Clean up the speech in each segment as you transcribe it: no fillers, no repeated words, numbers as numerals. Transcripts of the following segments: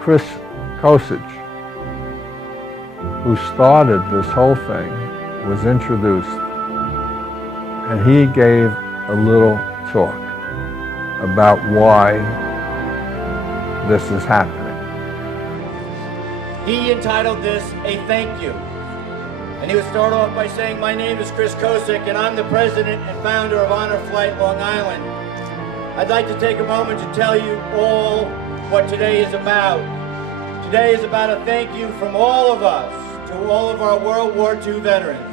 Chris Cosich, who started this whole thing, was introduced, and he gave a little talk about why this is happening. He entitled this a thank you. And he would start off by saying, "My name is Chris Cosich, and I'm the president and founder of Honor Flight Long Island. I'd like to take a moment to tell you all what today is about. Today is about a thank you from all of us to all of our World War II veterans.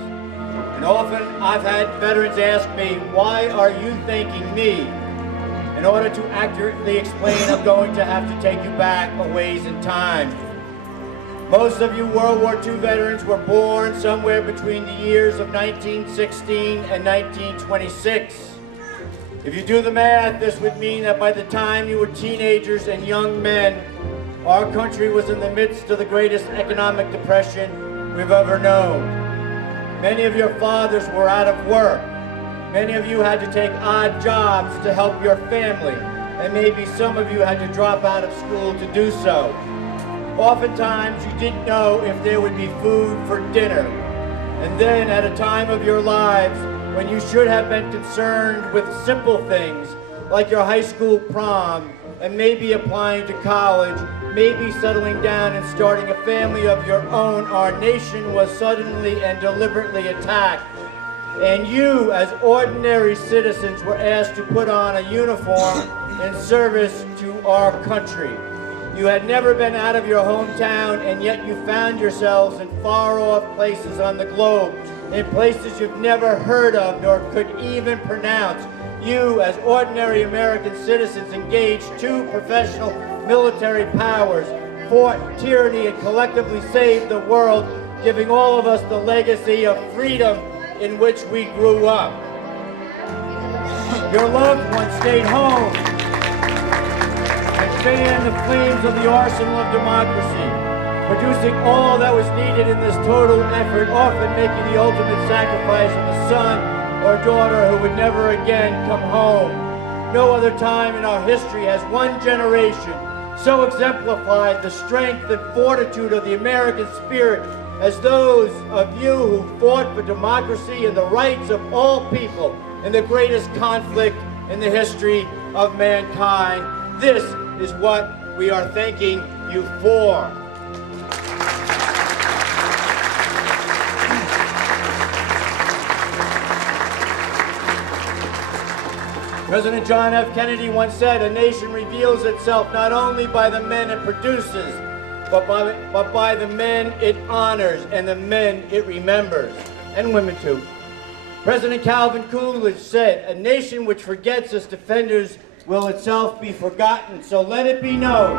And often I've had veterans ask me, why are you thanking me? In order to accurately explain, I'm going to have to take you back a ways in time. Most of you World War II veterans were born somewhere between the years of 1916 and 1926. If you do the math, this would mean that by the time you were teenagers and young men, our country was in the midst of the greatest economic depression we've ever known. Many of your fathers were out of work. Many of you had to take odd jobs to help your family, and maybe some of you had to drop out of school to do so. Oftentimes, you didn't know if there would be food for dinner. And then, at a time of your lives when you should have been concerned with simple things like your high school prom and maybe applying to college, maybe settling down and starting a family of your own, our nation was suddenly and deliberately attacked. And you, as ordinary citizens, were asked to put on a uniform in service to our country. You had never been out of your hometown, and yet you found yourselves in far-off places on the globe, in places you've never heard of nor could even pronounce. You, as ordinary American citizens, engaged two professional military powers, fought tyranny, and collectively saved the world, giving all of us the legacy of freedom in which we grew up. Your loved ones stayed home and fanned the flames of the arsenal of democracy, producing all that was needed in this total effort, often making the ultimate sacrifice of a son or daughter who would never again come home. No other time in our history has one generation so exemplified the strength and fortitude of the American spirit as those of you who fought for democracy and the rights of all people in the greatest conflict in the history of mankind. This is what we are thanking you for. President John F. Kennedy once said, "A nation reveals itself not only by the men it produces, but by the men it honors and the men it remembers," and women too. President Calvin Coolidge said, "A nation which forgets its defenders will itself be forgotten." So let it be known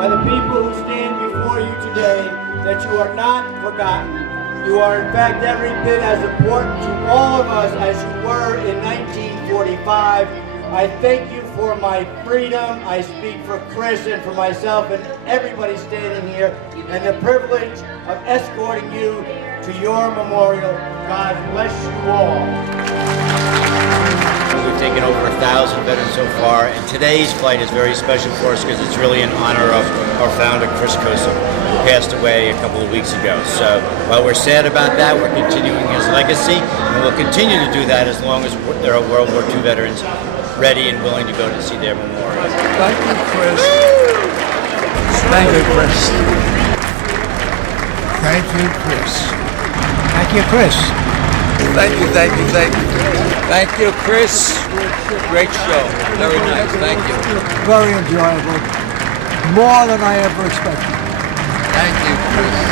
by the people who stand before you today that you are not forgotten. You are in fact every bit as important to all of us as you were in 1945. I thank you for my freedom. I speak for Chris and for myself and everybody standing here, and the privilege of escorting you to your memorial. God bless you all. We've taken over 1,000 veterans so far, and today's flight is very special for us because it's really in honor of our founder, Chris Cosich, who passed away a couple of weeks ago. So while we're sad about that, we're continuing his legacy, and we'll continue to do that as long as there are World War II veterans ready and willing to go to see their memorial. Thank you, Chris. Thank you, Chris. Thank you, Chris. Thank you, Chris. Thank you, thank you, thank you. Thank you, Chris. Great show. Very nice. Thank you. Very enjoyable. More than I ever expected. Thank you, Chris.